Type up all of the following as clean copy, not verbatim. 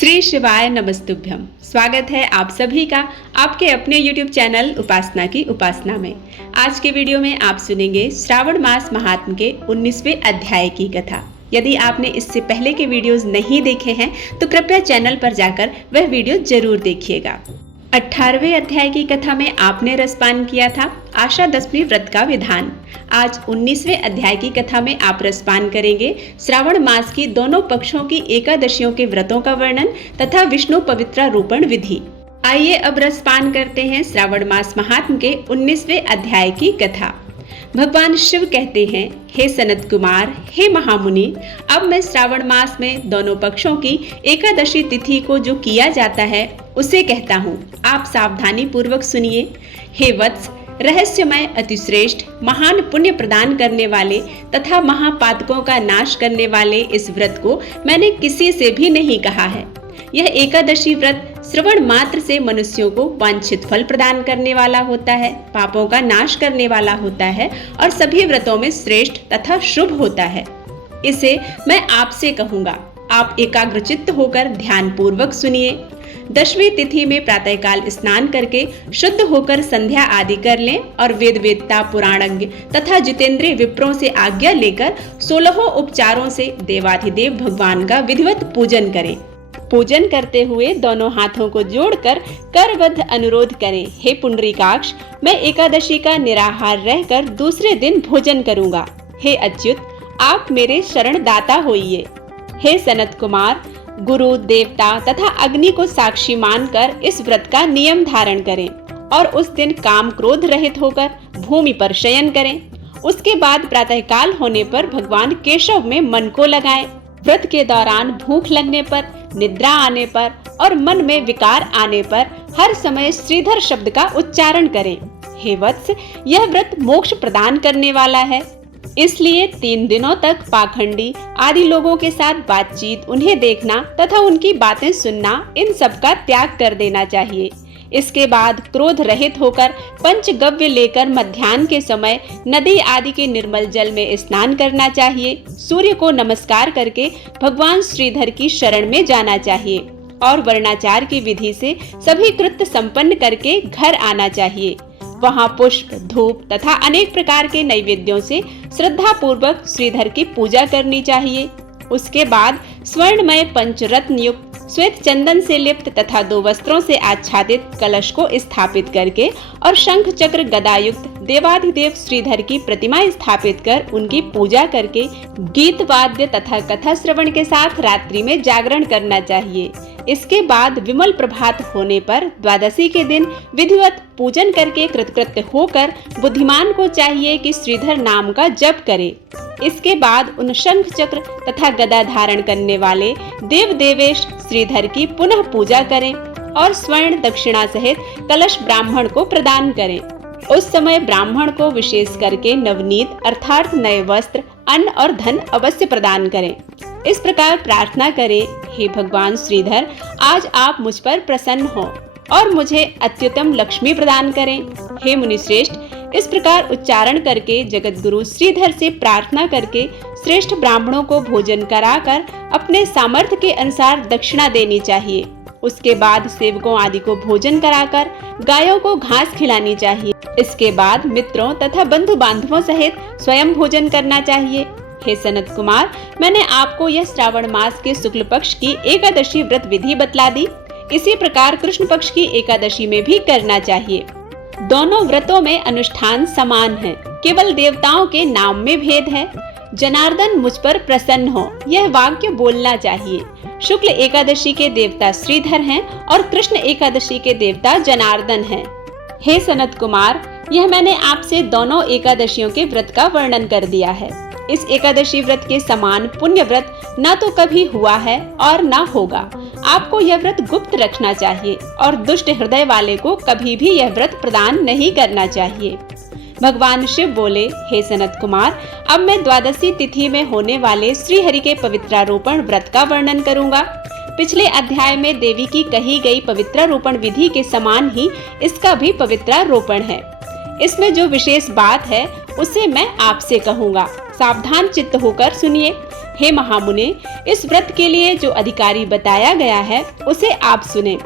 श्री शिवाय नमस्तुभ्यं। स्वागत है आप सभी का आपके अपने YouTube चैनल उपासना की उपासना में। आज के वीडियो में आप सुनेंगे श्रावण मास महात्म्य के 19वें अध्याय की कथा। यदि आपने इससे पहले के वीडियोस नहीं देखे हैं तो कृपया चैनल पर जाकर वह वीडियो जरूर देखिएगा। 18वें अध्याय की कथा में आपने रसपान किया था आशा दशमी व्रत का विधान। आज 19वें अध्याय की कथा में आप रसपान करेंगे श्रावण मास की दोनों पक्षों की एकादशियों के व्रतों का वर्णन तथा विष्णु पवित्रारोपण विधि। आइए अब रसपान करते हैं श्रावण मास महात्म्य के 19वें अध्याय की कथा। भगवान शिव कहते हैं, हे सनत कुमार, हे महामुनि, अब मैं श्रावण मास में दोनों पक्षों की एकादशी तिथि को जो किया जाता है उसे कहता हूँ। आप सावधानी पूर्वक सुनिए। हे वत्स, रहस्यमय, अतिश्रेष्ठ, महान पुण्य प्रदान करने वाले तथा महापातकों का नाश करने वाले इस व्रत को मैंने किसी से भी नहीं कहा है। यह एकादशी व्रत श्रवण मात्र से मनुष्यों को वांछित फल प्रदान करने वाला होता है, पापों का नाश करने वाला होता है और सभी व्रतों में श्रेष्ठ तथा शुभ होता है। इसे मैं आपसे कहूँगा, आप एकाग्रचित्त होकर ध्यान पूर्वक सुनिए। दशवीं तिथि में प्रातःकाल स्नान करके शुद्ध होकर संध्या आदि कर लें और वेद वेदता, पुराणज्ञ तथा जितेंद्रिय विप्रों से आज्ञा लेकर 16 उपचारों से देवाधिदेव भगवान का विधिवत पूजन करें। पूजन करते हुए दोनों हाथों को जोड़कर करबद्ध अनुरोध करें, हे पुंडरीकाक्ष, मैं एकादशी का निराहार रहकर दूसरे दिन भोजन करूंगा। हे अच्युत, आप मेरे शरण दाता होइए। हे सनत कुमार, गुरु, देवता तथा अग्नि को साक्षी मानकर इस व्रत का नियम धारण करें और उस दिन काम क्रोध रहित होकर भूमि पर शयन करें। उसके बाद प्रातःकाल होने पर भगवान केशव में मन को लगाएं। व्रत के दौरान भूख लगने पर, निद्रा आने पर और मन में विकार आने पर हर समय श्रीधर शब्द का उच्चारण करें। हे वत्स, यह व्रत मोक्ष प्रदान करने वाला है, इसलिए 3 दिनों तक पाखंडी आदि लोगों के साथ बातचीत, उन्हें देखना तथा उनकी बातें सुनना, इन सब का त्याग कर देना चाहिए। इसके बाद क्रोध रहित होकर पंचगव्य लेकर मध्याह्न के समय नदी आदि के निर्मल जल में स्नान करना चाहिए। सूर्य को नमस्कार करके भगवान श्रीधर की शरण में जाना चाहिए और वर्णाचार की विधि से सभी कृत्य संपन्न करके घर आना चाहिए। वहाँ पुष्प, धूप तथा अनेक प्रकार के नैवेद्यों से श्रद्धा पूर्वक श्रीधर की पूजा करनी चाहिए। उसके बाद स्वर्णमय पंचरत्न युक्त श्वेत चंदन से लिप्त तथा 2 वस्त्रों से आच्छादित कलश को स्थापित करके और शंख चक्र गदा युक्त देवाधिदेव श्रीधर की प्रतिमा स्थापित कर उनकी पूजा करके गीत वाद्य तथा कथा श्रवण के साथ रात्रि में जागरण करना चाहिए। इसके बाद विमल प्रभात होने पर द्वादशी के दिन विधिवत पूजन करके कृतकृत्य होकर बुद्धिमान को चाहिए कि श्रीधर नाम का जप करे। इसके बाद उन शंख चक्र तथा गदा धारण करने वाले देव देवेश श्रीधर की पुनः पूजा करें और स्वर्ण दक्षिणा सहित कलश ब्राह्मण को प्रदान करें। उस समय ब्राह्मण को विशेष करके नवनीत अर्थात नए वस्त्र, अन्न और धन अवश्य प्रदान करें। इस प्रकार प्रार्थना करें, हे भगवान श्रीधर, आज आप मुझ पर प्रसन्न हो और मुझे अत्युत्तम लक्ष्मी प्रदान करें। हे मुनिश्रेष्ठ, इस प्रकार उच्चारण करके जगत गुरु श्रीधर से प्रार्थना करके श्रेष्ठ ब्राह्मणों को भोजन कराकर अपने सामर्थ्य के अनुसार दक्षिणा देनी चाहिए। उसके बाद सेवकों आदि को भोजन कराकर गायों को घास खिलानी चाहिए। इसके बाद मित्रों तथा बंधु बांधवों सहित स्वयं भोजन करना चाहिए। हे सनत कुमार, मैंने आपको यह श्रावण मास के शुक्ल पक्ष की एकादशी व्रत विधि बतला दी। इसी प्रकार कृष्ण पक्ष की एकादशी में भी करना चाहिए। दोनों व्रतों में अनुष्ठान समान है, केवल देवताओं के नाम में भेद है। जनार्दन मुझ पर प्रसन्न हो, यह वाक्य बोलना चाहिए। शुक्ल एकादशी के देवता श्रीधर हैं और कृष्ण एकादशी के देवता जनार्दन हैं। हे सनत कुमार, यह मैंने आपसे दोनों एकादशियों के व्रत का वर्णन कर दिया है। इस एकादशी व्रत के समान पुण्य व्रत न तो कभी हुआ है और न होगा। आपको यह व्रत गुप्त रखना चाहिए और दुष्ट हृदय वाले को कभी भी यह व्रत प्रदान नहीं करना चाहिए। भगवान शिव बोले, हे सनत कुमार, अब मैं द्वादशी तिथि में होने वाले श्री हरि के पवित्रारोपण व्रत का वर्णन करूंगा। पिछले अध्याय में देवी की कही गई पवित्रारोपण विधि के समान ही इसका भी पवित्रारोपण है। इसमें जो विशेष बात है उसे मैं आपसे कहूँगा। सावधान चित्त होकर सुनिए। हे महामुने, इस व्रत के लिए जो अधिकारी बताया गया है उसे आप सुने।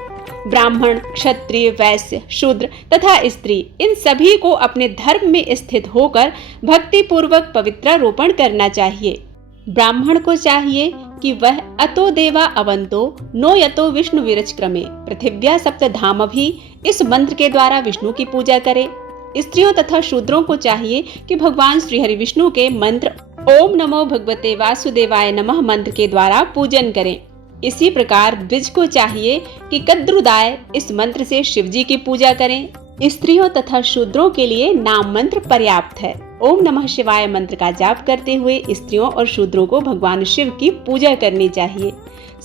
ब्राह्मण, क्षत्रिय, वैश्य, शूद्र तथा स्त्री, इन सभी को अपने धर्म में स्थित होकर भक्ति पूर्वक पवित्रारोपण करना चाहिए। ब्राह्मण को चाहिए कि वह अतो देवा अवंतो नो यतो विष्णु विरचक्रमे पृथिव्या सप्तधाम भी इस मंत्र के द्वारा विष्णु की पूजा करे। स्त्रियों तथा शूद्रों को चाहिए कि भगवान श्री हरि विष्णु के मंत्र ओम नमो भगवते वासुदेवाय नमः मंत्र के द्वारा पूजन करें। इसी प्रकार द्विज को चाहिए कि कद्रुदाय इस मंत्र से शिव जी की पूजा करें। स्त्रियों तथा शूद्रों के लिए नाम मंत्र पर्याप्त है। ओम नमः शिवाय मंत्र का जाप करते हुए स्त्रियों और शूद्रों को भगवान शिव की पूजा करनी चाहिए।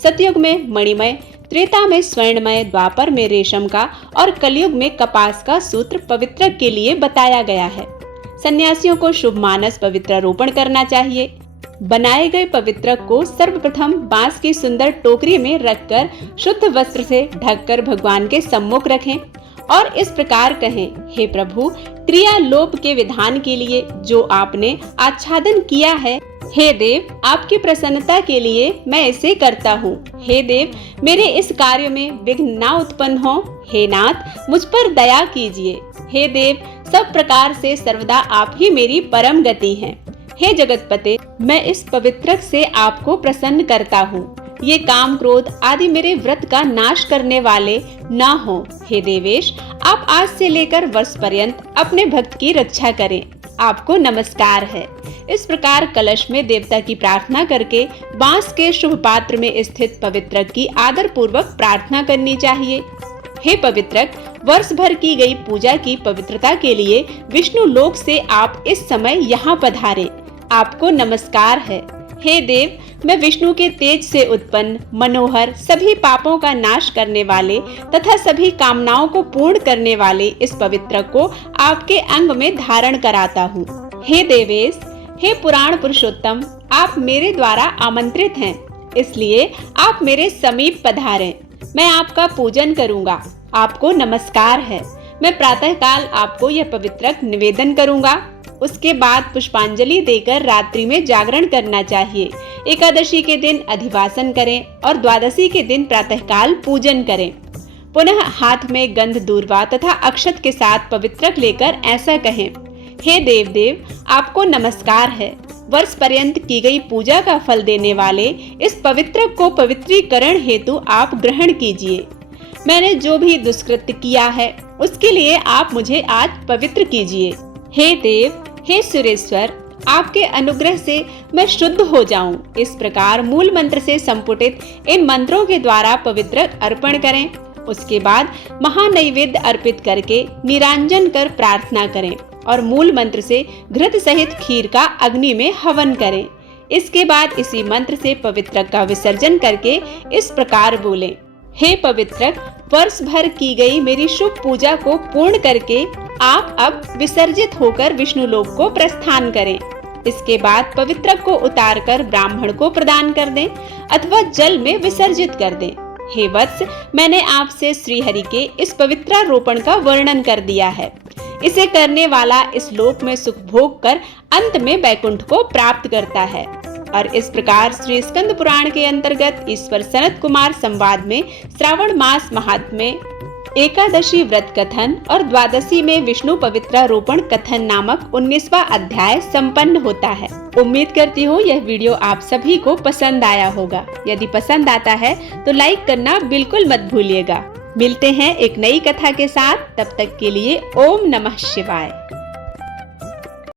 सतयुग में मणिमय, त्रेता में स्वर्णमय, द्वापर में रेशम का और कलयुग में कपास का सूत्र पवित्रक के लिए बताया गया है। सन्यासियों को शुभ मानस पवित्रारोपण करना चाहिए। बनाए गए पवित्रक को सर्वप्रथम बांस की सुंदर टोकरी में रखकर शुद्ध वस्त्र से ढककर भगवान के सम्मुख रखें और इस प्रकार कहें, हे प्रभु, क्रिया लोप के विधान के लिए जो आपने आच्छादन किया है, हे देव, आपकी प्रसन्नता के लिए मैं इसे करता हूँ। हे देव, मेरे इस कार्य में विघ्न न उत्पन्न हो। हे नाथ, मुझ पर दया कीजिए। हे देव, सब प्रकार से सर्वदा आप ही मेरी परम गति हैं। हे जगतपते, मैं इस पवित्रक से आपको प्रसन्न करता हूँ। ये काम क्रोध आदि मेरे व्रत का नाश करने वाले न हो। हे देवेश, आप आज से लेकर वर्ष पर्यंत अपने भक्त की रक्षा करें। आपको नमस्कार है। इस प्रकार कलश में देवता की प्रार्थना करके बांस के शुभ पात्र में स्थित पवित्रक की आदर पूर्वक प्रार्थना करनी चाहिए। हे पवित्रक, वर्ष भर की गई पूजा की पवित्रता के लिए विष्णु लोक से आप इस समय यहाँ पधारे। आपको नमस्कार है। हे देव, मैं विष्णु के तेज से उत्पन्न मनोहर, सभी पापों का नाश करने वाले तथा सभी कामनाओं को पूर्ण करने वाले इस पवित्रक को आपके अंग में धारण कराता हूँ। हे देवेश, हे पुराण पुरुषोत्तम, आप मेरे द्वारा आमंत्रित हैं, इसलिए आप मेरे समीप पधारें। मैं आपका पूजन करूँगा। आपको नमस्कार है। मैं प्रातः काल आपको यह पवित्रक निवेदन करूँगा। उसके बाद पुष्पांजलि देकर रात्रि में जागरण करना चाहिए। एकादशी के दिन अधिवासन करें और द्वादशी के दिन प्रातःकाल पूजन करें। पुनः हाथ में गंध दूर्वा तथा अक्षत के साथ पवित्रक लेकर ऐसा कहें, हे देव देव, आपको नमस्कार है। वर्ष पर्यंत की गई पूजा का फल देने वाले इस पवित्रक को पवित्रीकरण हेतु आप ग्रहण कीजिए। मैंने जो भी दुष्कृत्य किया है उसके लिए आप मुझे आज पवित्र कीजिए। हे देव, हे सुरेश्वर, आपके अनुग्रह से मैं शुद्ध हो जाऊं। इस प्रकार मूल मंत्र से संपुटित इन मंत्रों के द्वारा पवित्रक अर्पण करें। उसके बाद महानैवेद्य अर्पित करके निरांजन कर प्रार्थना करें और मूल मंत्र से घृत सहित खीर का अग्नि में हवन करें। इसके बाद इसी मंत्र से पवित्रक का विसर्जन करके इस प्रकार बोलें, हे पवित्रक, वर्ष भर की गई मेरी शुभ पूजा को पूर्ण करके आप अब विसर्जित होकर विष्णु लोक को प्रस्थान करें। इसके बाद पवित्रक को उतारकर ब्राह्मण को प्रदान कर दें अथवा जल में विसर्जित कर दें। हे वत्स, मैंने आपसे श्री हरि के इस पवित्रारोपण का वर्णन कर दिया है। इसे करने वाला इस लोक में सुख भोग कर अंत में वैकुंठ को प्राप्त करता है। और इस प्रकार श्री स्कंद पुराण के अंतर्गत ईश्वर सनत कुमार संवाद में श्रावण मास महात्म्य, एकादशी व्रत कथन और द्वादशी में विष्णु पवित्रारोपण कथन नामक 19वां अध्याय संपन्न होता है। उम्मीद करती हूँ यह वीडियो आप सभी को पसंद आया होगा। यदि पसंद आता है तो लाइक करना बिल्कुल मत भूलिएगा। मिलते हैं एक नई कथा के साथ, तब तक के लिए ओम नमः शिवाय।